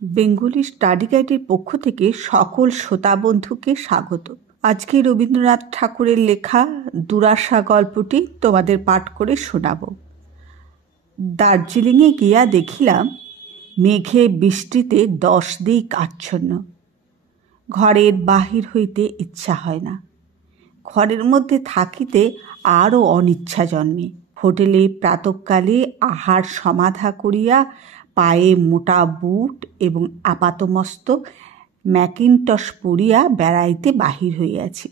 Bengali study গাইডের পক্ষ থেকে সকল শ্রোতা বন্ধুকে স্বাগত। আজকে রবীন্দ্রনাথ ঠাকুরের লেখা দুরাশা গল্পটি তোমাদের পাঠ করে শোনাব। দার্জিলিংয়ে গিয়া দেখিলাম মেঘে বৃষ্টিতে 10 দিক আচ্ছন্ন। ঘরের বাহির হইতে ইচ্ছা হয় না, ঘরের মধ্যে থাকিতে আরও অনিচ্ছা জন্মে। হোটেলে প্রাতঃকালে আহার সমাধা করিয়া পায়ে মোটা বুট এবং আপাতমস্তক ম্যাকিনটস পরিয়া বেড়াইতে বাহির হইয়াছি।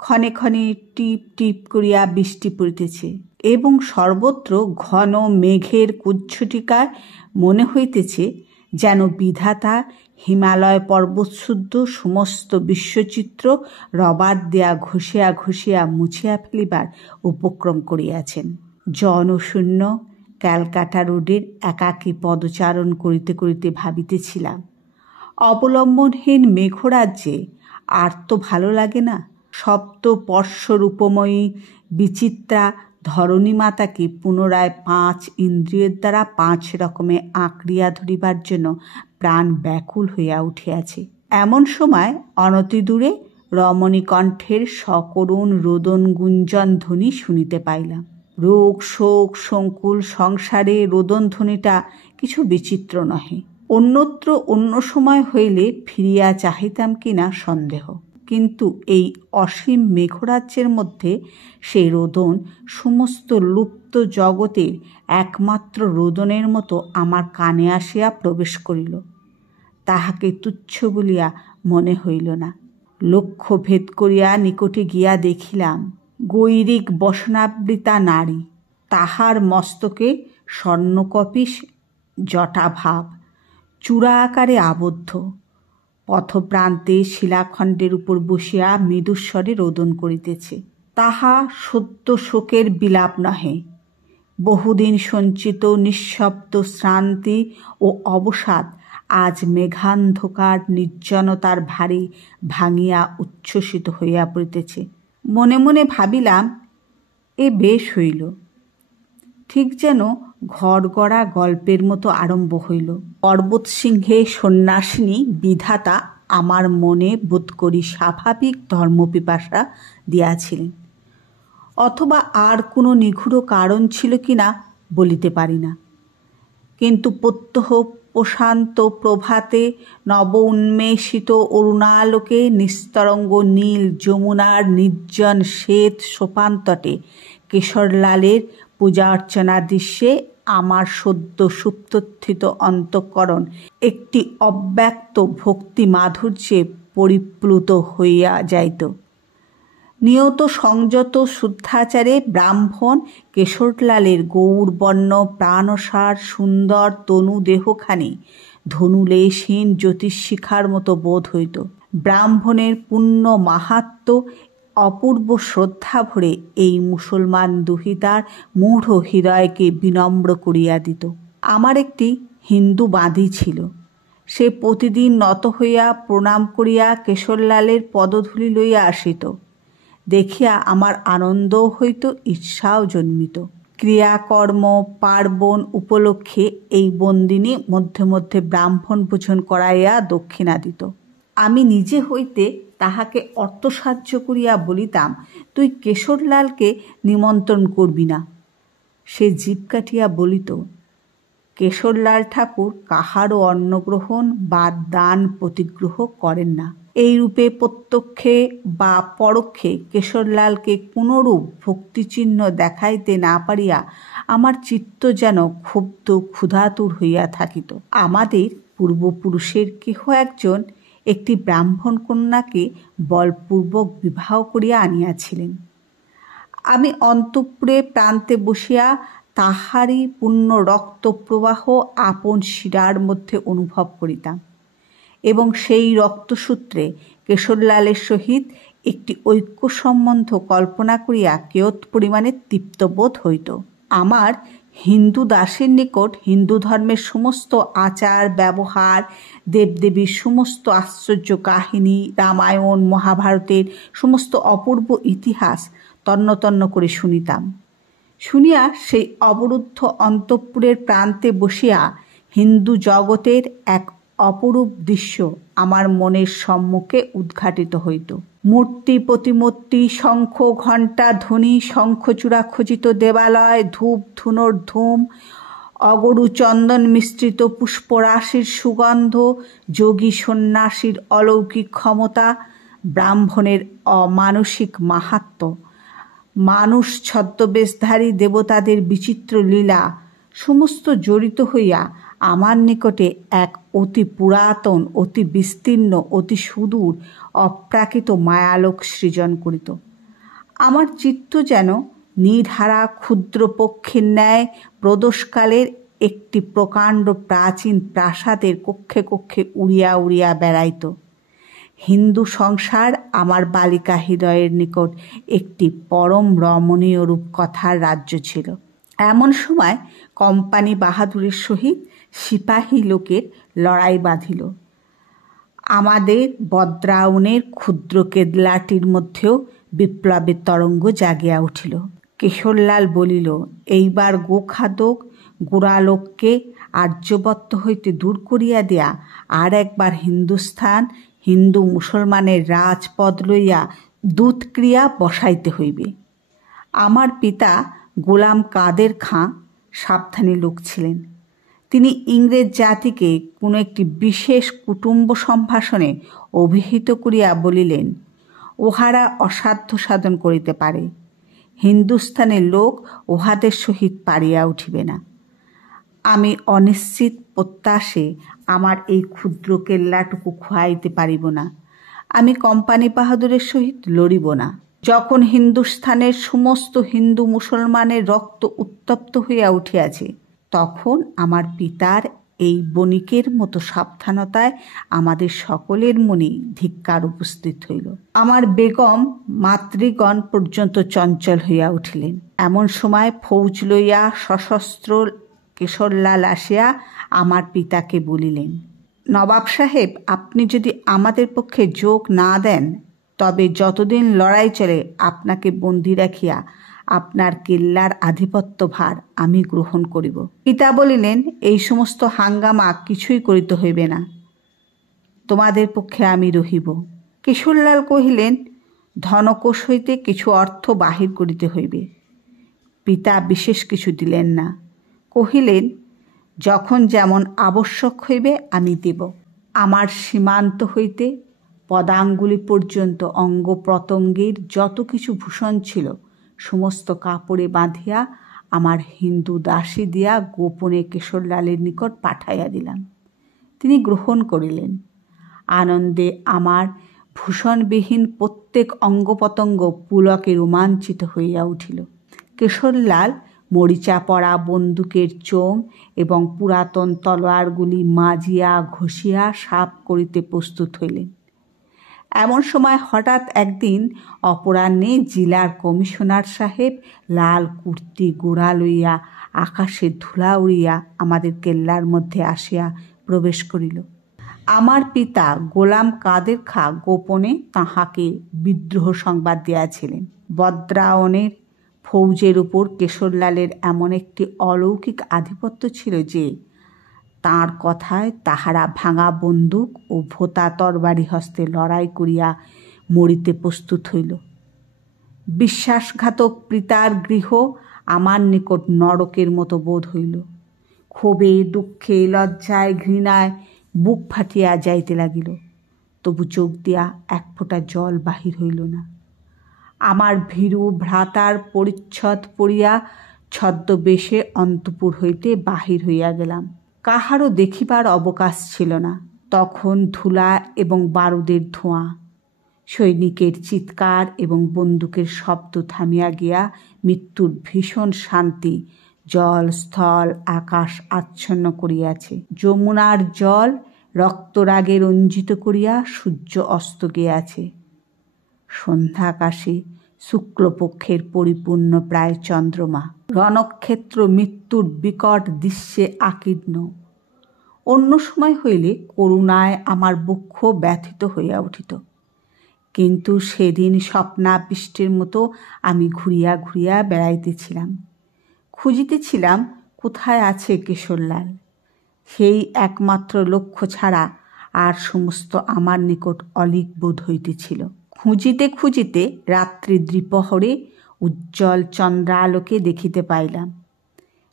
ক্ষণে ক্ষণে টিপ টিপ করিয়া বৃষ্টি পড়িতেছে এবং সর্বত্র ঘন মেঘের কুজ্ঝটিকায় মনে হইতেছে যেন বিধাতা হিমালয় পর্বতশুদ্ধ সমস্ত বিশ্বচিত্র রবার দেয়া ঘষিয়া ঘষিয়া মুছিয়া ফেলিবার উপক্রম করিয়াছেন। জনশূন্য ক্যালকাটা রোডের একাকী পদচারণ করিতে করিতে ভাবিতেছিলাম, অবলম্বনহীন মেঘরাজ্যে আর তো ভালো লাগে না। সপ্ত পর্শ্বরূপময়ী বিচিত্রা ধরণী মাতাকে পুনরায় 5 ইন্দ্রিয়ের দ্বারা 5 রকমে আঁকড়িয়া ধরিবার জন্য প্রাণ ব্যাকুল হইয়া উঠিয়াছে। এমন সময় অনতিদূরে রমণীকণ্ঠের সকরুণ রোদন গুঞ্জন ধ্বনি শুনিতে পাইলাম। রোগ শোক সংকুল সংসারে রোদন ধ্বনিটা কিছু বিচিত্র নহে। অন্যত্র অন্য সময় হইলে ফিরিয়া চাহিতাম কিনা সন্দেহ, কিন্তু এই অসীম মেঘরাজ্যের মধ্যে সেই রোদন সমস্ত লুপ্ত জগতের একমাত্র রোদনের মতো আমার কানে আসিয়া প্রবেশ করিল। তাহাকে তুচ্ছ বলিয়া মনে হইল না। লক্ষ্য ভেদ করিয়া নিকটে গিয়া দেখিলাম গৈরিক বসনাবৃতা নারী, তাহার মস্তকে স্বর্ণকপিশ জটাভাব, চূড়া আকারে আবদ্ধ, পথপ্রান্তে শিলাখণ্ডের উপর বসিয়া মৃদুস্বরে রোদন করিতেছে। তাহা সত্য শোকের বিলাপ নহে, বহুদিন সঞ্চিত নিঃশব্দ শ্রান্তি ও অবসাদ আজ মেঘান্ধকার নির্জনতার ভারে ভাঙিয়া উচ্ছ্বসিত হইয়া পড়িতেছে। মনে মনে ভাবিলাম, এ বেশ হইল, ঠিক যেন ঘর গড়া গল্পের মতো আরম্ভ হইল। পর্বত সিংহে সন্ন্যাসিনী বিধাতা আমার মনে বোধ করি স্বাভাবিক ধর্মপিপাসা দিয়াছিলেন, অথবা আর কোনো নিগূঢ় কারণ ছিল কিনা বলিতে পারি না। কিন্তু প্রত্যহ প্রশান্ত প্রভাতে নব উন্মেষিত অরুণালোকে নিস্তরঙ্গ নীল যমুনার নির্জন শ্বেত সোপানতটে কেশরলালের পূজা অর্চনার দৃশ্যে আমার সদ্য সুপ্তোত্থিত অন্তঃকরণ একটি অব্যক্ত ভক্তি মাধুর্যে পরিপ্লুত হইয়া যাইত। নিয়ত সংযত শুদ্ধাচারে ব্রাহ্মণ কেশরলালের গৌরবর্ণ প্রাণসার সুন্দর তনু দেহখানি ধনুলেশহীন জ্যোতিষশিখার মতো বোধ হইত। ব্রাহ্মণের পুণ্য মাহাত্ম্য অপূর্ব শ্রদ্ধা ভরে এই মুসলমান দুহিতার মূঢ় হৃদয়কে বিনম্র করিয়া দিত। আমার একটি হিন্দু বাঁধি ছিল, সে প্রতিদিন নত হইয়া প্রণাম করিয়া কেশরলালের পদধূলি লইয়া আসিত। দেখিয়া আমার আনন্দও হইত, ঈর্ষাও জন্মিত। ক্রিয়াকর্ম পার্বণ উপলক্ষে এই বন্দিনী মধ্যে মধ্যে ব্রাহ্মণ ভোজন করাইয়া দক্ষিণা দিত। আমি নিজে হইতে তাহাকে অর্থসাহায্য করিয়া বলিতাম, তুই কেশরলালকে নিমন্ত্রণ করবি না। সে জিভ কাটিয়া বলিত, কেশরলাল ঠাকুর কাহারও অন্নগ্রহণ বা দান প্রতিগ্রহ করেন না। এইরূপে প্রত্যক্ষে বা পরোক্ষে কেশরলালকে কোনরূপ ভক্তিচিহ্ন দেখাইতে না পারিয়া আমার চিত্ত যেন ক্ষুব্ধ ক্ষুধাতুর হইয়া থাকিত। আমাদের পূর্বপুরুষের কেহ একজন একটি ব্রাহ্মণ কন্যাকে বলপূর্বক বিবাহ করিয়া আনিয়াছিলেন। আমি অন্তঃপুরে প্রান্তে বসিয়া তাহারই পূর্ণ রক্তপ্রবাহ আপন শিরার মধ্যে অনুভব করিতাম এবং সেই রক্তসূত্রে কেশরলালের সহিত একটি ঐক্য সম্বন্ধ কল্পনা করিয়া কিয়ৎ পরিমাণে তৃপ্তবোধ হইত। আমার হিন্দু দাসের নিকট হিন্দু ধর্মের সমস্ত আচার ব্যবহার, দেবদেবীর সমস্ত আশ্চর্য কাহিনী, রামায়ণ মহাভারতের সমস্ত অপূর্ব ইতিহাস তন্ন তন্ন করে শুনিতাম। শুনিয়া সেই অবরুদ্ধ অন্তঃপুরের প্রান্তে বসিয়া হিন্দু জগতের এক অপরূপ দৃশ্য আমার মনের সম্মুখে উদ্ঘাটিত হইত। মূর্তি প্রতিমূর্তি, শঙ্খ ঘণ্টা ধ্বনি, শঙ্খচূড়া খচিত দেবালয়, ধূপ ধুনোর ধূম, অগরু চন্দন মিশ্রিত পুষ্পরাশির সুগন্ধ, যোগী সন্ন্যাসীর অলৌকিক ক্ষমতা, ব্রাহ্মণের অমানসিক মাহাত্ম্য, মানুষ ছদ্মবেশধারী দেবতাদের বিচিত্র লীলা সমস্ত জড়িত হইয়া আমার নিকটে এক অতি পুরাতন, অতি বিস্তীর্ণ, অতি সুদূর অপ্রাকৃত মায়ালোক সৃজন করিত। আমার চিত্ত যেন নির্হারা ক্ষুদ্র পক্ষীর ন্যায় প্রদোষকালের একটি প্রকাণ্ড প্রাচীন প্রাসাদের কক্ষে কক্ষে উড়িয়া উড়িয়া বেড়াইত। হিন্দু সংসার আমার বালিকা হৃদয়ের নিকট একটি পরম রমণীয় রূপকথার রাজ্য ছিল। এমন সময় কোম্পানি বাহাদুরের সহিত সিপাহী লোকের লড়াই বাঁধিল। আমাদের বদ্রাউনের ক্ষুদ্র কেদলাটির মধ্যেও বিপ্লবের তরঙ্গ জাগিয়া উঠিল। কেশরলাল বলিল, এইবার গোখাদক গোড়ালোককে আর্যবত্ত হইতে দূর করিয়া দেয়া আর একবার হিন্দুস্থান হিন্দু মুসলমানের রাজপদ লইয়া দূতক্রিয়া বসাইতে হইবে। আমার পিতা গোলাম কাদের খাঁ সাবধানী লোক ছিলেন। তিনি ইংরেজ জাতিকে কোনো একটি বিশেষ কুটুম্ব সম্ভাষণে অভিহিত করিয়া বলিলেন, উহারা অসাধ্য সাধন করিতে পারে, হিন্দুস্থানের লোক উহাদের সহিত পারিয়া উঠিবে না। আমি অনিশ্চিত প্রত্যাশে আমার এই ক্ষুদ্র কেল্লাটুকু খোয়াইতে পারিব না। আমি কোম্পানি বাহাদুরের সহিত লড়িব না। যখন হিন্দুস্থানের সমস্ত হিন্দু মুসলমানের রক্ত উত্তপ্ত হইয়া উঠিয়াছে, তখন আমার পিতার এই বণিকের মতো সাবধানতায় আমাদের সকলের মনে ধিক্কার উপস্থিত হইল। আমার বেগম মাতৃগণ পর্যন্ত চঞ্চল হইয়া উঠিলেন। এমন সময় ফৌজ লইয়া সশস্ত্র কেশরলাল আসিয়া আমার পিতাকে বলিলেন, নবাব সাহেব, আপনি যদি আমাদের পক্ষে যোগ না দেন, তবে যতদিন লড়াই চলে আপনাকে বন্দী রাখিয়া আপনার কেল্লার আধিপত্য ভার আমি গ্রহণ করিব। পিতা বলিলেন, এই সমস্ত হাঙ্গামা কিছুই করিতে হইবে না, তোমাদের পক্ষে আমি রহিব। কেশরলাল কহিলেন, ধনকোষ হইতে কিছু অর্থ বাহির করিতে হইবে। পিতা বিশেষ কিছু দিলেন না, কহিলেন, যখন যেমন আবশ্যক হইবে আমি দেব। আমার সীমান্ত হইতে পদাঙ্গুলি পর্যন্ত অঙ্গ প্রত্যঙ্গের যত কিছু ভূষণ ছিল সমস্ত কাপড়ে বাঁধিয়া আমার হিন্দু দাসী দিয়া গোপনে কেশরলালের নিকট পাঠাইয়া দিলাম। তিনি গ্রহণ করিলেন। আনন্দে আমার ভূষণবিহীন প্রত্যেক অঙ্গ প্রত্যঙ্গ পুলকে রোমাঞ্চিত হইয়া উঠিল। কেশরলাল মরিচা পড়া বন্দুকের চোং এবং পুরাতন তলোয়ারগুলি মাজিয়া ঘষিয়া সাফ করিতে প্রস্তুত হইলেন। এমন সময় হঠাৎ একদিন অপরাহ্নে জেলার কমিশনার সাহেব লাল কুর্তি গোড়া লইয়া আকাশে ধুলা উড়িয়া আমাদের কেল্লার মধ্যে আসিয়া প্রবেশ করিল। আমার পিতা গোলাম কাদের খাঁ গোপনে তাহাকে বিদ্রোহ সংবাদ দিয়াছিলেন। বদ্রাউনের ফৌজের উপর কেশরলালের এমন একটি অলৌকিক আধিপত্য ছিল যে তাঁর কথায় তাহারা ভাঙা বন্দুক ও ভোতা তরবারি হস্তে লড়াই করিয়া মরিতে প্রস্তুত হইল। বিশ্বাসঘাতক পিতার গৃহ আমার নিকট নরকের মতো বোধ হইল। ক্ষোভে দুঃখে লজ্জায় ঘৃণায় বুক ফাটিয়া যাইতে লাগিল, তবু চোখ দিয়া এক ফোঁটা জল বাহির হইল না। আমার ভীরু ভ্রাতার পরিচ্ছদ পরিয়া ছদ্মবেশে অন্তঃপুর হইতে বাহির হইয়া গেলাম। কাহারও দেখিবার অবকাশ ছিল না। তখন ধুলা এবং বারুদের ধোঁয়া, সৈনিকের চিৎকার এবং বন্দুকের শব্দ থামিয়া গিয়া মৃত্যুর ভীষণ শান্তি জল স্থল আকাশ আচ্ছন্ন করিয়াছে। যমুনার জল রক্তরাগে রঞ্জিত করিয়া সূর্য অস্ত গিয়াছে। সন্ধ্যাকাশে শুক্লপক্ষের পরিপূর্ণ প্রায় চন্দ্রমা। রণক্ষেত্র মৃত্যুর বিকট দৃশ্যে আকীর্ণ। অন্য সময় হইলে করুণায় আমার বক্ষ ব্যথিত হইয়া উঠিত, কিন্তু সেদিন স্বপ্নাবিষ্টের মতো আমি ঘুরিয়া ঘুরিয়া বেড়াইতেছিলাম। খুঁজিতেছিলাম কোথায় আছে কেশরলাল। সেই একমাত্র লক্ষ্য ছাড়া আর সমস্ত আমার নিকট অলীক বোধ হইতেছিল। খুঁজিতে খুঁজিতে রাত্রি দ্বিপ্রহরে উজ্জ্বল চন্দ্রালোকে দেখিতে পাইলাম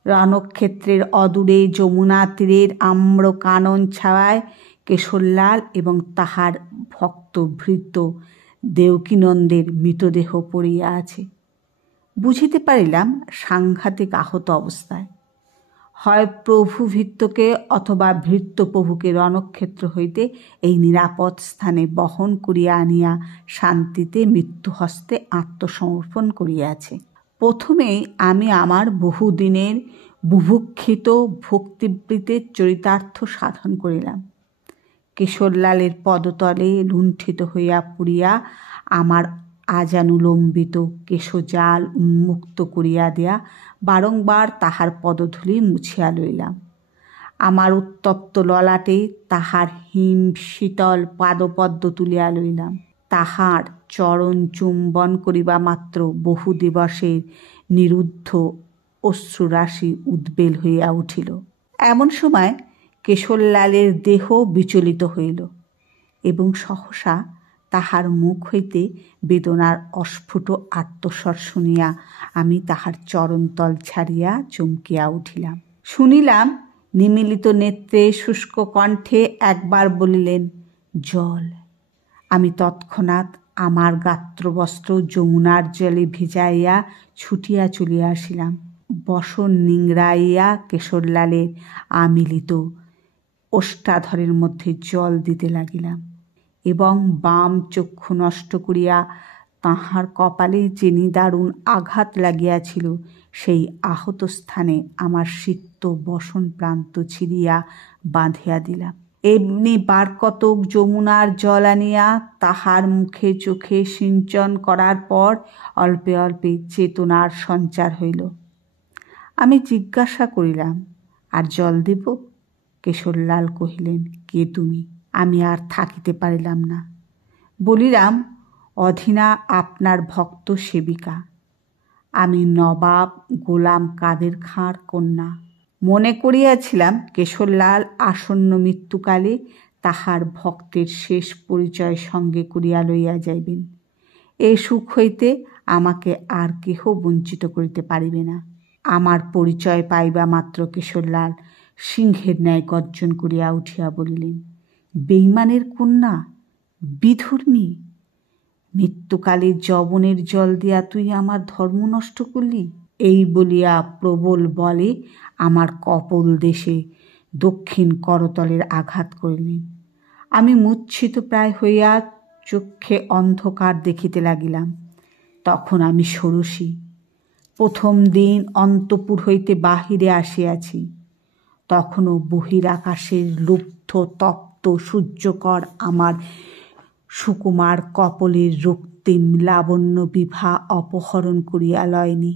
রণক্ষেত্রের অদূরে যমুনা তীরের আম্র কানন ছায়ায় কেশরলাল এবং তাহার ভক্ত ভৃত্য দেবকীনন্দের মৃতদেহ পড়িয়া আছে। বুঝিতে পারিলাম সাংঘাতিক আহত অবস্থায়। হয় প্রভু ভৃত্যকে অথবা ভৃত্য প্রভুকে রণক্ষেত্র হইতে এই নিরাপদ স্থানে বহন করিয়া আনিয়া শান্তিতে মৃত্যুহস্তে আত্মসমর্পণ করিয়াছে। প্রথমেই আমি আমার বহুদিনের বুভুক্ষিত ভক্তিবৃত্তের চরিতার্থ সাধন করিলাম। কেশরলালের পদতলে লুণ্ঠিত হইয়া পুড়িয়া আমার আজানুলম্বিত কেশজাল উন্মুক্ত করিয়া দেয়া বারংবার তাহার পদধূলি মুছিয়া লইলাম। আমার উত্তপ্ত ললাটে তাহার হিম শীতল পাদপদ্ম তুলিয়া লইলাম। তাহার চরণ চুম্বন করিবা মাত্র বহু দিবসের নিরুদ্ধ অশ্রুরাশি উদ্বেল হইয়া উঠিল। এমন সময় কেশরলালের দেহ বিচলিত হইল এবং সহসা তাহার মুখ হইতে বেদনার অস্ফুট আর্তস্বর শুনিয়া আমি তাহার চরণতল ছাড়িয়া চমকিয়া উঠিলাম। শুনিলাম নিমীলিত নেত্রে শুষ্ক কণ্ঠে একবার বলিলেন, জল। আমি তৎক্ষণাৎ আমার গাত্রবস্ত্র যমুনার জলে ভিজাইয়া ছুটিয়া চলিয়া আসিলাম। বসন নিংড়াইয়া কেশরলালের আমিলিত ওষ্ঠাধরের মধ্যে জল দিতে লাগিলাম এবং বাম চক্ষু নষ্ট করিয়া তাহার কপালে যে নিদারুণ আঘাত লাগিয়াছিল সেই আহত স্থানে আমার সিক্ত বসন প্রান্ত ছিঁড়িয়া বাঁধিয়া দিলাম। এমনি বার কতক যমুনার জল আনিয়া তাহার মুখে চোখে সিঞ্চন করার পর অল্পে অল্পে চেতনার সঞ্চার হইল। আমি জিজ্ঞাসা করিলাম, আর জল দিব? কেশরলাল কহিলেন, কে তুমি? আমি আর থাকিতে পারিলাম না। বলিলাম, অধীনা আপনার ভক্ত সেবিকা। আমি নবাব গোলাম কাদের খাঁর কন্যা। মনে করিয়াছিলাম কেশরলাল আসন্ন মৃত্যুকালে তাহার ভক্তের শেষ পরিচয় সঙ্গে করিয়া লইয়া যাইবেন। এই সুখ হইতে আমাকে আর কেহ বঞ্চিত করিতে পারিবে না। আমার পরিচয় পাইবা মাত্র কেশরলাল সিংহের ন্যায় গর্জন করিয়া উঠিয়া বলিলেন, বেইমানের কন্যা, বিধর্মী! মৃত্যুকালে যবনের জল দিয়া তুই আমার ধর্ম নষ্ট করলি। এই বলিয়া প্রবল বলে আমার কপোল দেশে দক্ষিণ করতলের আঘাত করিলেন। আমি মূর্ছিত প্রায় হইয়া চক্ষে অন্ধকার দেখিতে লাগিলাম। তখন আমি ষোড়শী। প্রথম দিন অন্তঃপুর হইতে বাহিরে আসিয়াছি। তখনও বহিরাকাশের লুব্ধ তপ্ত সূর্যকর আমার সুকুমার কপলের রক্তিম লাবণ্য বিভা অপহরণ করিয়া লয়নি।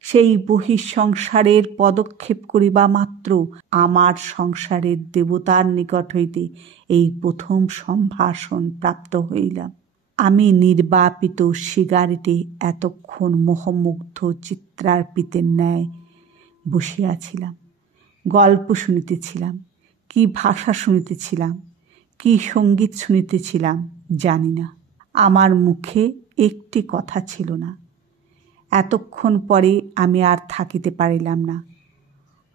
সেই বহিঃসংসারের পদক্ষেপ করিবা মাত্র আমার সংসারের দেবতার নিকট হইতে এই প্রথম সম্ভাষণ প্রাপ্ত হইলাম। আমি নির্বাপিত সিগারেটে এতক্ষণ মোহমুগ্ধ চিত্রার্পিতের ন্যায় বসিয়াছিলাম। গল্প শুনিতেছিলাম, কি ভাষা শুনিতেছিলাম, কি সঙ্গীত শুনিতেছিলাম জানি না। আমার মুখে একটি কথা ছিল না। এতক্ষণ পরে আমি আর থাকিতে পারিলাম না।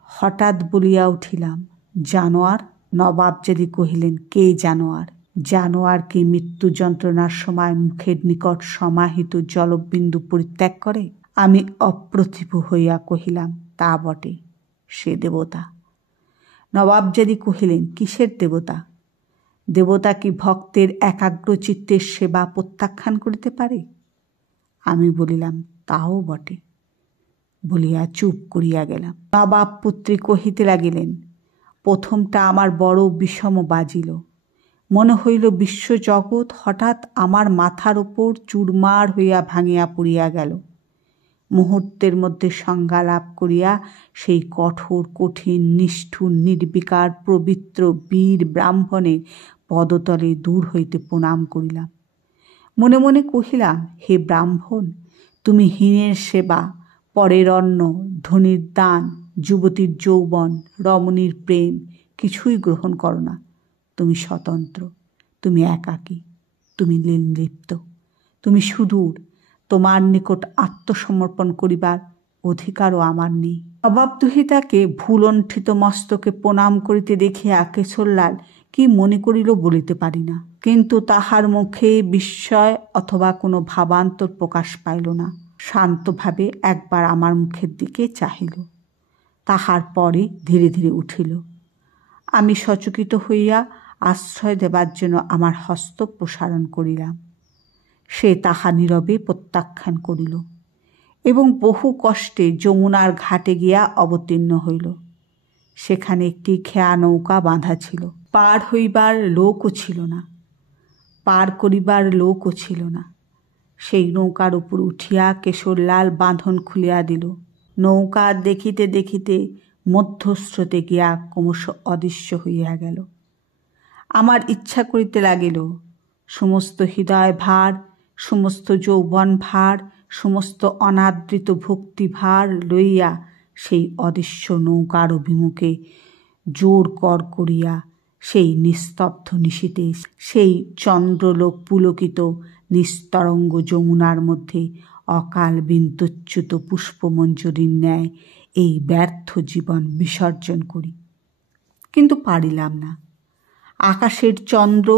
হঠাৎ বলিয়া উঠিলাম, জানোয়ার। নবাবজাদি কহিলেন, কে জানোয়ার? জানোয়ার কি মৃত্যু যন্ত্রণার সময় মুখের নিকট সমাহিত জলবিন্দু পরিত্যাগ করে? আমি অপ্রতিভ হইয়া কহিলাম, তা বটে, সে দেবতা। নবাবজাদি কহিলেন, কিসের দেবতা? দেবতা কি ভক্তের একাগ্র চিত্তের সেবা প্রত্যাখ্যান করিতে পারে? আমি বলিলাম, তাও বটে, বলিয়া চুপ করিয়া গেলাম। নবাব পুত্রী কহিতে লাগিলেন, প্রথমটা আমার বড় বিষম বাজিল। মনে হইল বিশ্বজগৎ হঠাৎ আমার মাথার ওপর চুরমার হইয়া ভাঙিয়া পড়িয়া গেল। মুহূর্তের মধ্যে সংজ্ঞা লাভ করিয়া সেই কঠোর কঠিন নিষ্ঠুর নির্বিকার পবিত্র বীর ব্রাহ্মণের পদতলে দূর হইতে প্রণাম করিলাম। মনে মনে কহিলাম, হে ব্রাহ্মণ, তুমি হীনের সেবা, পরের অন্ন, ধনীর দান, যুবতীর যৌবন, রমণীর প্রেম কিছুই গ্রহণ করো না। তুমি স্বতন্ত্র, তুমি একাকী, তুমি নির্লিপ্ত, তুমি সুদূর। তোমার নিকট আত্মসমর্পণ করিবার অধিকারও আমার নেই। নবাবদুহিতাকে ভুলণ্ঠিত মস্তকে প্রণাম করিতে দেখিয়া কেশরলাল কি মনে করিল বলিতে পারি না, কিন্তু তাহার মুখে বিস্ময় অথবা কোনো ভাবান্তর প্রকাশ পাইল না। শান্তভাবে একবার আমার মুখের দিকে চাহিল, তাহার পরে ধীরে ধীরে উঠিল। আমি সচকিত হইয়া আশ্রয় দেবার জন্য আমার হস্ত প্রসারণ করিলাম। সে তাহা নীরবে প্রত্যাখ্যান করিল এবং বহু কষ্টে যমুনার ঘাটে গিয়া অবতীর্ণ হইল। সেখানে একটি খেয়া নৌকা বাঁধা ছিল। পার হইবার লোকও ছিল না, পার করিবার লোকও ছিল না। সেই নৌকার উপর উঠিয়া কেশরলাল বাঁধন খুলিয়া দিল। নৌকা দেখিতে দেখিতে মধ্যস্রোতে গিয়া ক্রমশ অদৃশ্য হইয়া গেল। আমার ইচ্ছা করিতে লাগিল সমস্ত হৃদয় ভার, সমস্ত যৌবন ভার, সমস্ত অনাদৃত ভক্তি ভার লইয়া সেই অদৃশ্য নৌকার অভিমুখে জোর কর করিয়া সেই নিস্তব্ধ নিশীতে, সেই চন্দ্রলোক পুলকিত নিস্তরঙ্গ যমুনার মধ্যে অকাল বিন্দুচ্যুত পুষ্পমঞ্জরীর ন্যায় এই ব্যর্থ জীবন বিসর্জন করি। কিন্তু পারিলাম না। আকাশের চন্দ্র,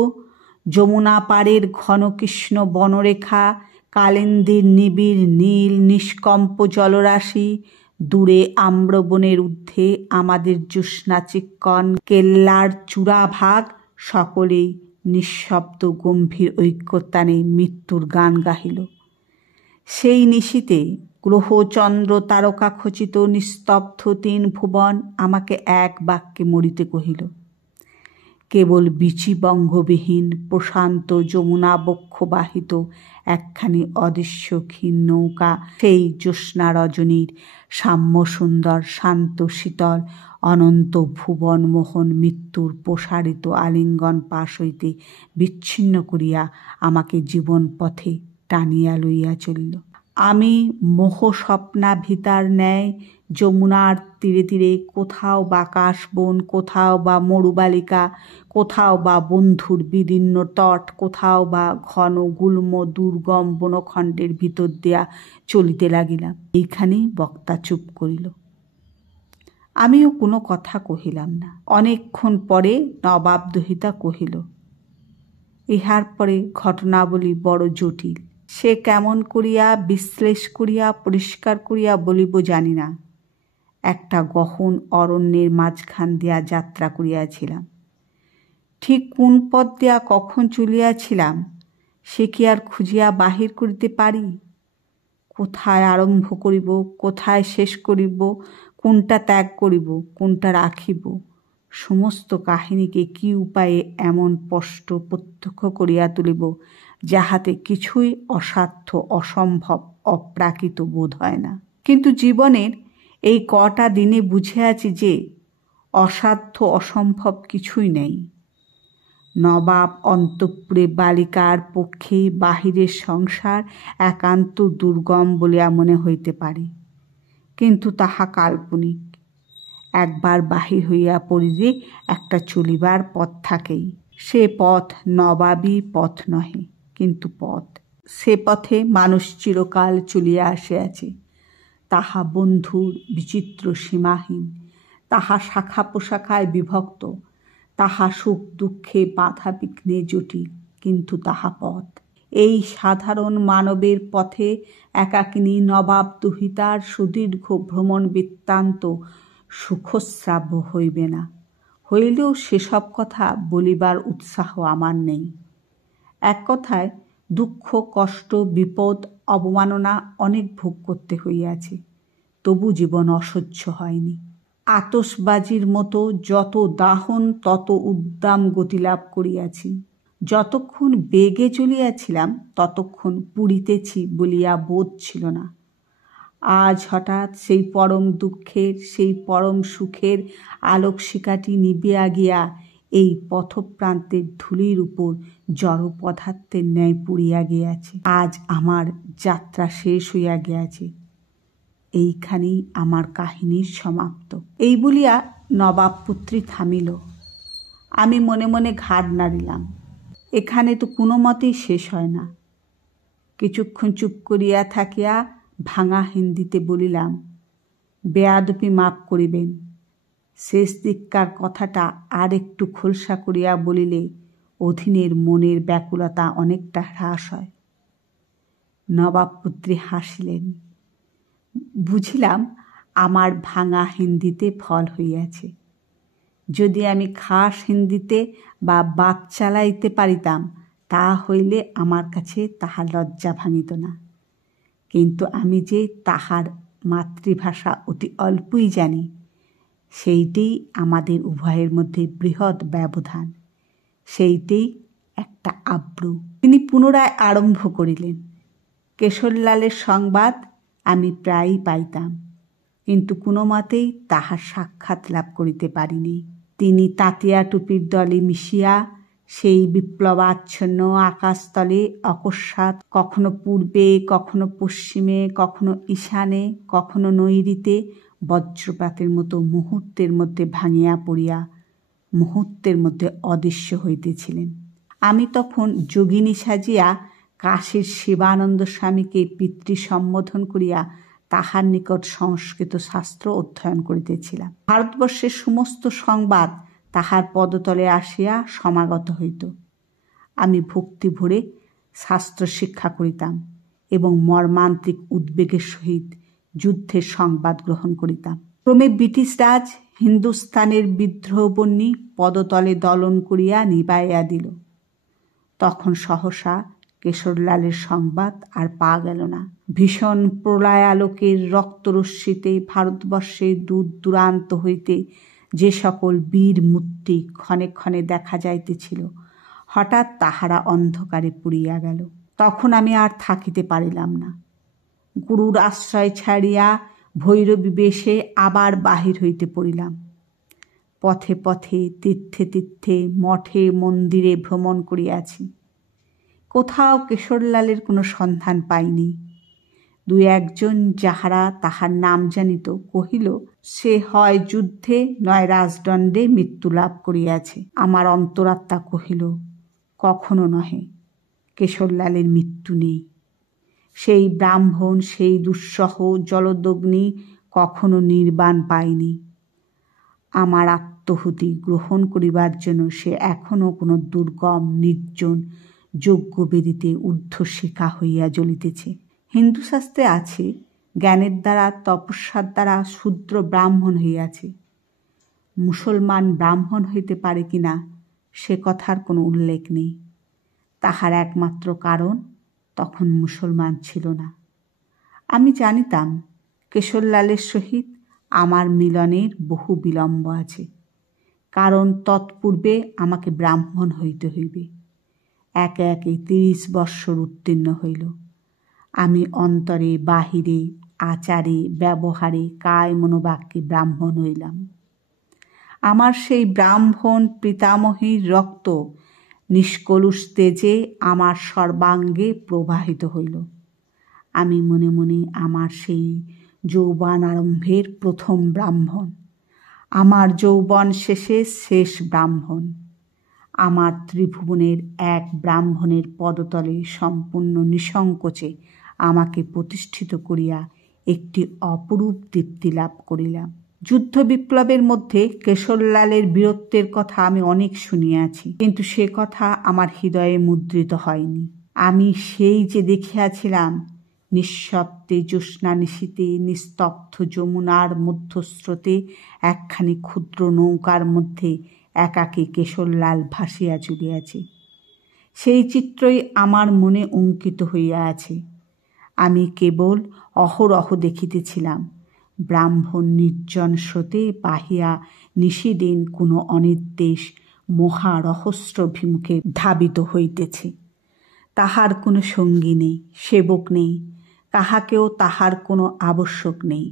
যমুনা পাড়ের ঘন কৃষ্ণ বনরেখা, কালিন্দীর নিবিড় নীল নিষ্কম্প জলরাশি, দূরে আম্রবনের ঊর্ধ্বে আমাদের জ্যোৎস্না চিক্কণ কেল্লার চূড়াভাগ, সকলেই নিঃশব্দ গম্ভীর ঐক্যতানে মৃত্যুর গান গাহিল। সেই নিশীতে গ্রহ চন্দ্র তারকা খচিত নিস্তব্ধ তিন ভুবন আমাকে এক বাক্যে মরিতে কহিল। কেবল বীচিবঙ্গবিহীন প্রশান্ত যমুনা বক্ষবাহিত একখানি অদৃশ্য ক্ষীণ নৌকা সেই জ্যোৎস্না রজনীর সাম্য সুন্দর শান্ত শীতল অনন্ত ভুবন মোহন মৃত্যুর প্রসারিত আলিঙ্গন পাশ হইতে বিচ্ছিন্ন করিয়া আমাকে জীবন পথে টানিয়া লইয়া চলিল। আমি মোহ স্বপ্নাভিতার ন্যায় যমুনার তীরে তীরে কোথাও বা কাশবন, কোথাও বা মরুবালিকা, কোথাও বা বন্ধুর বিদীর্ণ তট, কোথাও বা ঘন গুল্ম দুর্গম বনখণ্ডের ভিতর দিয়া চলিতে লাগিলাম। এইখানেই বক্তা চুপ করিল। আমিও কোনো কথা কহিলাম না। অনেকক্ষণ পরে নবাবদুহিতা কহিল, ইহার পরে ঘটনাবলী বড় জটিল। সে কেমন করিয়া বিশ্লেষ করিয়া পরিষ্কার করিয়া বলিব জানি না। একটা গহন অরণ্যের মাঝখান দিয়া যাত্রা করিয়াছিলাম। ঠিক কোন পথ দিয়া কখন চলিয়াছিলাম সে কি আর খুঁজিয়া বাহির করিতে পারি? কোথায় আরম্ভ করিব, কোথায় শেষ করিব, কোনটা ত্যাগ করিব, কোনটা রাখিব, সমস্ত কাহিনীকে কি উপায়ে এমন স্পষ্ট প্রত্যক্ষ করিয়া তুলিব যাহাতে কিছুই অসাধ্য, অসম্ভব, অপ্রাকৃত বোধ হয় না। কিন্তু জীবনের এই কটা দিনে বুঝিয়াছি যে অসাধ্য অসম্ভব কিছুই নেই। নবাব অন্তঃপুরে বালিকার পক্ষে বাহিরের সংসার একান্ত দুর্গম বলিয়া মনে হইতে পারে, কিন্তু তাহা কাল্পনিক। একবার বাহির হইয়া পড়িলে একটা চলিবার পথ থাকেই। সে পথ নবাবী পথ নহে, কিন্তু পথ। সে পথে মানুষ চিরকাল চলিয়া আসিয়াছে। তাহা বন্ধুর বিচিত্র সীমাহীন, তাহা শাখা প্রশাখায় বিভক্ত, তাহা সুখ দুঃখে বাধা বিঘ্নে জটিল, কিন্তু তাহা পথ। এই সাধারণ মানবের পথে একাকিনী নবাবদুহিতার সুদীর্ঘ ভ্রমণ বৃত্তান্ত সুখশ্রাব্য হইবে না। হইলেও সেসব কথা বলিবার উৎসাহ আমার নেই। এক কথায় দুঃখ, কষ্ট, বিপদ, অবমাননা অনেক ভোগ করতে হইয়াছে, তবু জীবন অসহ্য হয়নি। আতশবাজির মতো যত দাহন তত উদ্দাম গতিলাভ করিয়াছি। যতক্ষণ বেগে চলিয়াছিলাম ততক্ষণ পুড়িতেছি বলিয়া বোধ ছিল না। আজ হঠাৎ সেই পরম দুঃখের, সেই পরম সুখের আলোকশিখাটি নিবিয়া গিয়া এই পথপ্রান্তের ধূলির উপর জড় পদার্থের ন্যায় পুড়িয়া গিয়াছে। আজ আমার যাত্রা শেষ হইয়া গিয়াছে। এইখানেই আমার কাহিনীর সমাপ্ত। এই বলিয়া নবাব পুত্রী থামিল। আমি মনে মনে ঘাড় নাড়িলাম। এখানে তো কোনো মতেই শেষ হয় না। কিছুক্ষণ চুপ করিয়া থাকিয়া ভাঙা হিন্দিতে বলিলাম, বেয়াদপি মাপ করিবেন। শেষ দিককার কথাটা আর একটু খোলসা করিয়া বলিলে অধীনের মনের ব্যাকুলতা অনেকটা হ্রাস হয়। নবাব পুত্রী হাসিলেন। বুঝিলাম আমার ভাঙা হিন্দিতে ফল হইয়াছে। যদি আমি খাস হিন্দিতে বা বাক চালাইতে পারিতাম, তা হইলে আমার কাছে তাহার লজ্জা ভাঙিত না। কিন্তু আমি যে তাহার মাতৃভাষা অতি অল্পই জানি, সেইটেই আমাদের উভয়ের মধ্যে বৃহৎ ব্যবধান, সেইটেই একটা আব্রু। তিনি পুনরায় আরম্ভ করিলেন। কেশরলালের সংবাদ আমি প্রায়ই পাইতাম, কিন্তু কোনো মতেই তাহার সাক্ষাৎ লাভ করিতে পারিনি। তিনি তাঁতিয়া টুপির দলে মিশিয়া সেই বিপ্লবাচ্ছন্ন আকাশতলে অকস্মাৎ কখনো পূর্বে, কখনো পশ্চিমে, কখনো ঈশানে, কখনো নৈঋতে বজ্রপাতের মতো মুহূর্তের মধ্যে ভাঙিয়া পড়িয়া মুহূর্তের মধ্যে অদৃশ্য হইতেছিলেন। আমি তখন যোগিনী সাজিয়া কাশীর শিবানন্দ স্বামীকে পিতৃ সম্বোধন করিয়া তাহার নিকট সংস্কৃত শাস্ত্র অধ্যয়ন করিতেছিলাম। ভারতবর্ষের সমস্ত সংবাদ তাহার পদতলে আসিয়া সমাগত হইত। আমি ভক্তি ভরে শাস্ত্র শিক্ষা করিতাম এবং মর্মান্তিক উদ্বেগের সহিত যুদ্ধের সংবাদ গ্রহণ করিতাম। ক্রমে ব্রিটিশ রাজ হিন্দুস্তানের বিদ্রোহবহ্নি পদতলে দলন করিয়া নিবাইয়া দিল। তখন সহসা কেশরলালের সংবাদ আর পাওয়া গেল না। ভীষণ প্রলয়ালোকের রক্তরশ্মিতে ভারতবর্ষের দূর দূরান্ত হইতে যে সকল বীর মূর্তি ক্ষণে ক্ষণে দেখা যাইতেছিল, হঠাৎ তাহারা অন্ধকারে পুড়িয়া গেল। তখন আমি আর থাকিতে পারিলাম না। গুরুর আশ্রয় ছাড়িয়া ভৈরবী বেশে আবার বাহির হইতে পড়িলাম। পথে পথে, তীর্থে তীর্থে, মঠে মন্দিরে ভ্রমণ করিয়াছি। কোথাও কেশরলালের কোনো সন্ধান পাইনি। দুই একজন যাহারা তাহার নাম জানিত কহিল, সে হয় যুদ্ধে নয় রাজদণ্ডে মৃত্যু লাভ করিয়াছে। আমার অন্তরাত্মা কহিল, কখনো নহে, কেশরলালের মৃত্যু নেই। সেই ব্রাহ্মণ, সেই দুঃসহ জলদগ্নি কখনো নির্বাণ পায়নি। আমার আত্মহুতি গ্রহণ করিবার জন্য সে এখনও কোনো দুর্গম নির্জন যজ্ঞবেদীতে ঊর্ধ্বশিখা হইয়া জ্বলিতেছে। হিন্দু শাস্ত্রে আছে, জ্ঞানের দ্বারা তপস্যার দ্বারা শূদ্র ব্রাহ্মণ হইয়াছে। মুসলমান ব্রাহ্মণ হইতে পারে কিনা সে কথার কোনো উল্লেখ নেই। তাহার একমাত্র কারণ তখন মুসলমান ছিল না। আমি জানিতাম কেশরলালের সহিত আমার মিলনের বহু বিলম্ব আছে, কারণ তৎপূর্বে আমাকে ব্রাহ্মণ হইতে হইবে। একে একে 30 বৎসর উত্তীর্ণ হইল। আমি অন্তরে বাহিরে, আচারে ব্যবহারে, কায় মনোবাক্যে ব্রাহ্মণ হইলাম। আমার সেই ব্রাহ্মণ পিতামহীর রক্ত নিষ্কলুষ তেজে আমার সর্বাঙ্গে প্রবাহিত হইল। আমি মনে মনে আমার সেই যৌবন আরম্ভের প্রথম ব্রাহ্মণ, আমার যৌবন শেষে শেষ ব্রাহ্মণ, আমার ত্রিভুবনের এক ব্রাহ্মণের পদতলে সম্পূর্ণ নিঃসংকোচে আমাকে প্রতিষ্ঠিত করিয়া একটি অপরূপ তৃপ্তি লাভ করিলাম। যুদ্ধ বিপ্লবের মধ্যে কেশরলালের বীরত্বের কথা আমি অনেক শুনিয়াছি, কিন্তু সে কথা আমার হৃদয়ে মুদ্রিত হয়নি। আমি সেই যে দেখিয়াছিলাম, নিঃশব্দে জ্যোৎস্না নিশীতে নিস্তব্ধ যমুনার মধ্যস্রোতে একখানি ক্ষুদ্র নৌকার মধ্যে একাকী কেশরলাল ভাসিয়া চলিয়াছে। সেই চিত্রই আমার মনে অঙ্কিত হইয়া আছে। আমি কেবল অহরহ দেখিতেছিলাম ব্রাহ্মণ নির্জন স্রোতে বাহিয়া নিশিদিন কোনো অনির্দেশ মহারহস্যভিমুখে ধাবিত হইতেছে। তাহার কোনো সঙ্গী নেই, সেবক নেই, কাহাকেও তাহার কোনো আবশ্যক নেই।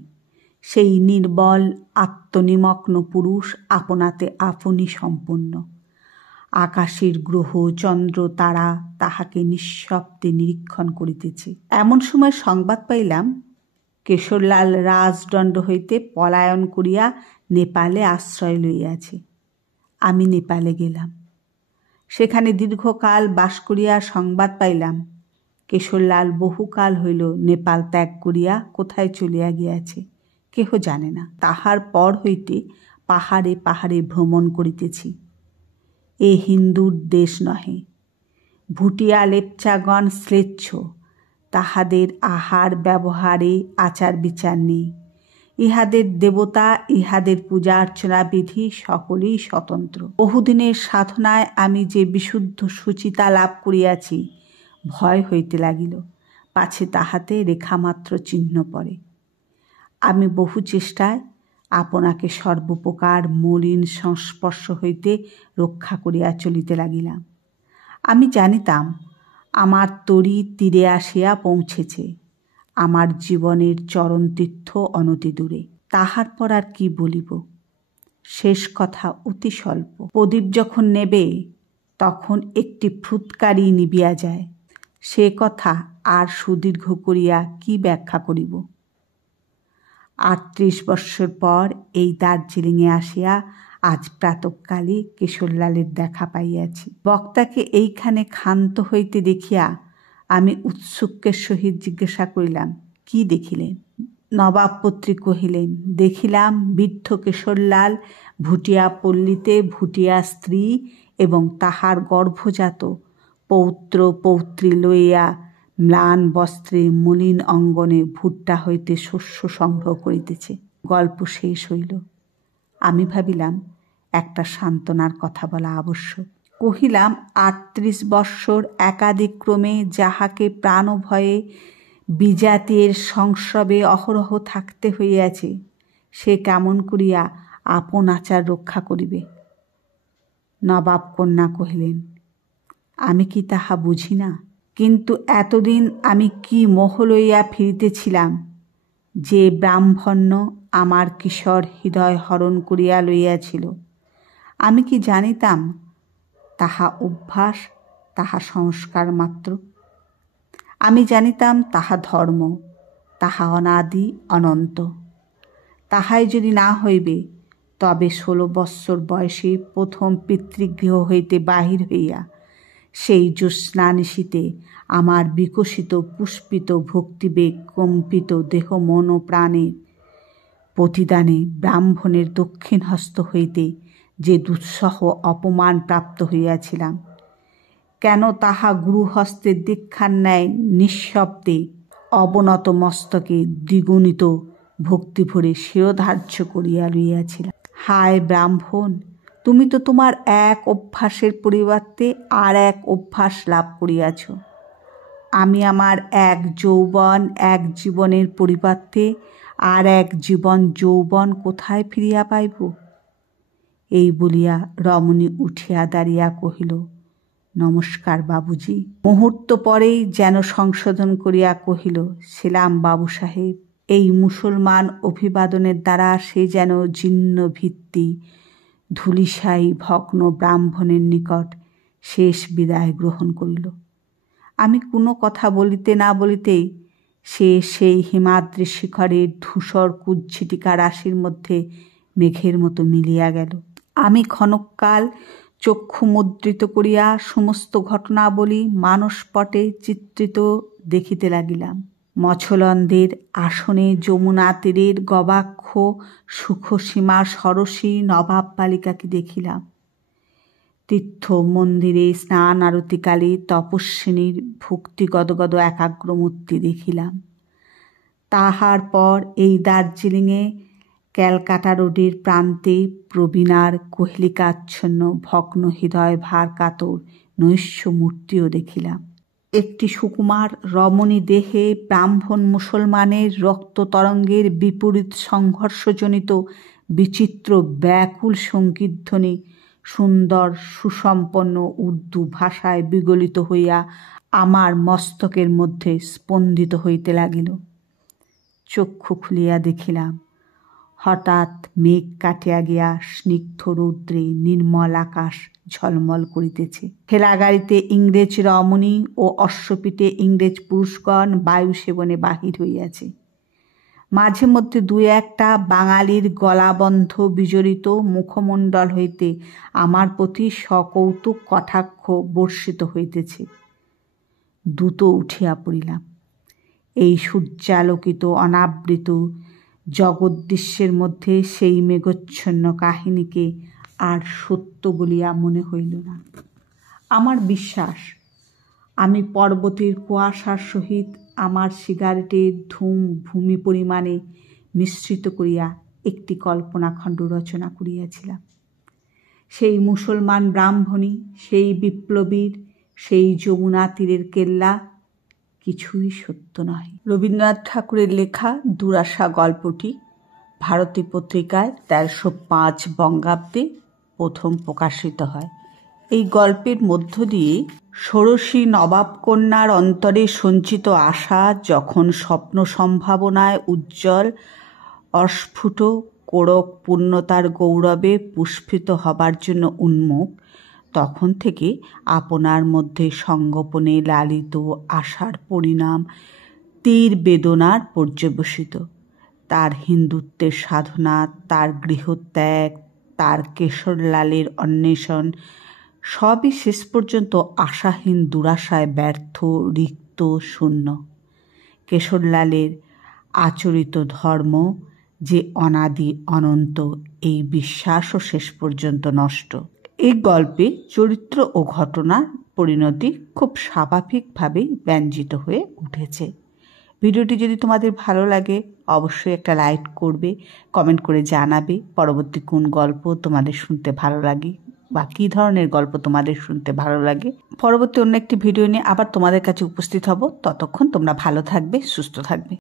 সেই নির্বল আত্মনিমগ্ন পুরুষ আপনাতে আপনি সম্পূর্ণ। আকাশের গ্রহ চন্দ্র তারা তাহাকে নিঃশব্দে নিরীক্ষণ করিতেছে। এমন সময় সংবাদ পাইলাম কেশরলাল রাজদণ্ড হইতে পলায়ন করিয়া নেপালে আশ্রয় লইয়াছে। আমি নেপালে গেলাম। সেখানে দীর্ঘকাল বাস করিয়া সংবাদ পাইলাম কেশরলাল বহুকাল হইল নেপাল ত্যাগ করিয়া কোথায় চলিয়া গিয়াছে, কেহ জানে না। তাহার পর হইতে পাহাড়ে পাহাড়ে ভ্রমণ করিতেছি। এ হিন্দুর দেশ নহে। ভুটিয়া লেপচাগণ শ্লেচ্ছ, তাহাদের আহার ব্যবহারে আচার বিচার নেই। ইহাদের দেবতা, ইহাদের পূজা অর্চনা বিধি সকলেই স্বতন্ত্র। বহুদিনের সাধনায় আমি যে বিশুদ্ধ শুচিতা লাভ করিয়াছি, ভয় হইতে লাগিল পাছে তাহাতে রেখামাত্র চিহ্ন পড়ে। আমি বহু চেষ্টায় আপনাকে সর্বপ্রকার মলিন সংস্পর্শ হইতে রক্ষা করিয়া চলিতে লাগিলাম। আমি জানিতাম আমার তরী তীরে আসিয়া পৌঁছেছে, আমার জীবনের চরণ তীর্থ অনতি দূরে। তাহার পর আর কি বলিব? শেষ কথা অতি স্বল্প। প্রদীপ যখন নেবে তখন একটি ফুৎকারই নিবিয়া যায়। সে কথা আর সুদীর্ঘ করিয়া কি ব্যাখ্যা করিব? 38 বৎসর পর এই দার্জিলিংয়ে আসিয়া আজ প্রাতঃকালে কেশরলালের দেখা পাইয়াছি। বক্তাকে এইখানে ক্ষান্ত হইতে দেখিয়া আমি উৎসুকের সহিত জিজ্ঞাসা করিলাম, কি দেখিলেন? নবাবপত্রী কহিলেন, দেখিলাম বৃদ্ধ কেশরলাল ভুটিয়া পল্লীতে ভুটিয়া স্ত্রী এবং তাহার গর্ভজাত পৌত্র পৌত্রী লইয়া ম্লান বস্ত্রে মলিন অঙ্গনে ভুট্টা হইতে শস্য সংগ্রহ করিতেছে। গল্প শেষ হইল। আমি ভাবিলাম একটা সান্ত্বনার কথা বলা আবশ্যক। কহিলাম, 38 বৎসর একাদিক্রমে যাহাকে প্রাণভয়ে বিজাতির সংস্রবে অহরহ থাকতে হইয়াছে, সে কেমন করিয়া আপন আচার রক্ষা করিবে? নবাব কন্যা কহিলেন, আমি কি তাহা বুঝি না? কিন্তু এতদিন আমি কি মোহ লইয়া ফিরিতেছিলাম যে ব্রাহ্মণ্য আমার কিশোর হৃদয় হরণ করিয়া লইয়াছিল? আমি কি জানিতাম তাহা অভ্যাস, তাহা সংস্কার মাত্র? আমি জানিতাম তাহা ধর্ম, তাহা অনাদি অনন্ত। তাহাই যদি না হইবে তবে 16 বৎসর বয়সে প্রথম পিতৃগৃহ হইতে বাহির হইয়া সেই জ্যোৎস্নানিশীতে আমার বিকশিত পুষ্পিত ভক্তিবেগ কম্পিত দেহ মন ও প্রাণের প্রতিদানে ব্রাহ্মণের দক্ষিণ হস্ত হইতে যে দুঃসহ অপমান প্রাপ্ত হইয়াছিলাম, কেন তাহা গুরুহস্তের দীক্ষার ন্যায় নিঃশব্দে অবনত মস্তকে দ্বিগুণিত ভক্তিভরে শিরোধার্য করিয়া লইয়াছিলাম। হায় ব্রাহ্মণ, তুমি তো তোমার এক অভ্যাসের পরিবর্তে আর এক অভ্যাস লাভ করিয়াছ। আমি আমার এক যৌবন এক জীবনের পরিবর্তে আর এক জীবন যৌবন কোথায় ফিরিয়া পাইব? এই বলিয়া রমণী উঠিয়া দাঁড়িয়া কহিল, নমস্কার বাবুজি। মুহূর্ত পরেই যেন সংশোধন করিয়া কহিল, ছিলাম বাবু সাহেব। এই মুসলমান অভিবাদনের দ্বারা সে যেন জীর্ণ ভিত্তি ধূলিসায়ী ভগ্ন ব্রাহ্মণের নিকট শেষ বিদায় গ্রহণ করিল। আমি কোনো কথা বলিতে না বলিতেই সে সেই হিমাদ্রি শিখরের ধূসর কুজ্ঝিটিকা রাশির মধ্যে মেঘের মতো মিলিয়া গেল। আমি ক্ষণকাল চক্ষু মুদ্রিত করিয়া সমস্ত ঘটনাবলী মানসপটে চিত্রিত দেখিতে লাগিলাম। মছলন্দের আসনে যমুনা তীরের গবাক্ষ সুখসীমা সরসী নবাব বালিকাকে দেখিলাম। তীর্থ মন্দিরে স্নান আরতিকালে তপস্বিনীর ভক্তি গদগদ একাগ্র মূর্তি দেখিলাম। তাহার পর এই দার্জিলিংয়ে ক্যালকাটা রোডের প্রান্তে প্রবীণার কোহলিকাচ্ছন্ন ভগ্ন হৃদয় ভার কাতর নৈশ্য মূর্তিও দেখিলাম। একটি সুকুমার রমণী দেহে ব্রাহ্মণ মুসলমানের রক্ত তরঙ্গের বিপরীত সংঘর্ষজনিত বিচিত্র ব্যাকুল সঙ্গীতধ্বনি সুন্দর সুসম্পন্ন উর্দু ভাষায় বিগলিত হইয়া আমার মস্তকের মধ্যে স্পন্দিত হইতে লাগিল। চক্ষু খুলিয়া দেখিলাম হঠাৎ মেঘ কাটিয়া গিয়া স্নিগ্ধ রৌদ্রে নির্মল আকাশ ঝলমল করিতেছে। ঠেলাগাড়িতে ইংরেজ রমণী ও অশ্বপিঠে ইংরেজ পুরুষগণ বায়ু সেবনে বাহির হইয়াছে। মাঝে মধ্যে দুই একটা বাঙালির গলাবন্ধ বিজড়িত মুখমণ্ডল হইতে আমার প্রতি সকৌতুক কটাক্ষ বর্ষিত হইতেছে। দ্রুত উঠিয়া পড়িলাম। এই সূর্যালোকিত অনাবৃত জগদ্দৃশ্যের মধ্যে সেই মেঘচ্ছন্ন কাহিনীকে আর সত্য বলিয়া মনে হইল না। আমার বিশ্বাস, আমি পর্বতের কুয়াশার সহিত আমার সিগারেটের ধূম ভূমি পরিমাণে মিশ্রিত করিয়া একটি কল্পনাখণ্ড রচনা করিয়াছিলাম। সেই মুসলমান ব্রাহ্মণী, সেই বিপ্লবীর, সেই যমুনা তীরের কেল্লা কিছুই সত্য নয়। রবীন্দ্রনাথ ঠাকুরের লেখা দুরাশা গল্পটি ভারতী পত্রিকায় 1305 বঙ্গাব্দে প্রথম প্রকাশিত হয়। এই গল্পের মধ্য দিয়ে ষোড়শী নবাবকন্যার অন্তরে সঞ্চিত আশা যখন স্বপ্ন সম্ভাবনায় উজ্জ্বল অস্ফুট কোরক পূর্ণতার গৌরবে পুষ্পিত হবার জন্য উন্মুখ, তখন থেকে আপনার মধ্যে সঙ্গোপনে লালিত আশার পরিণাম তীর বেদনার পর্যবসিত। তার হিন্দুত্বের সাধনা, তার গৃহত্যাগ, তার কেশরলালের অন্বেষণ সবই শেষ পর্যন্ত আশাহীন দুরাশায় ব্যর্থ, রিক্ত, শূন্য। কেশরলালের আচরিত ধর্ম যে অনাদি অনন্ত, এই বিশ্বাসও শেষ পর্যন্ত নষ্ট। এই গল্পে চরিত্র ও ঘটনার পরিণতি খুব স্বাভাবিকভাবেই ব্যঞ্জিত হয়ে উঠেছে। ভিডিওটি যদি তোমাদের ভালো লাগে অবশ্যই একটা লাইক করবে, কমেন্ট করে জানাবে পরবর্তী কোন গল্প তোমাদের শুনতে ভালো লাগে বা কী ধরনের গল্প তোমাদের শুনতে ভালো লাগে। পরবর্তী অন্য একটি ভিডিও নিয়ে আবার তোমাদের কাছে উপস্থিত হব। ততক্ষণ তোমরা ভালো থাকবে, সুস্থ থাকবে।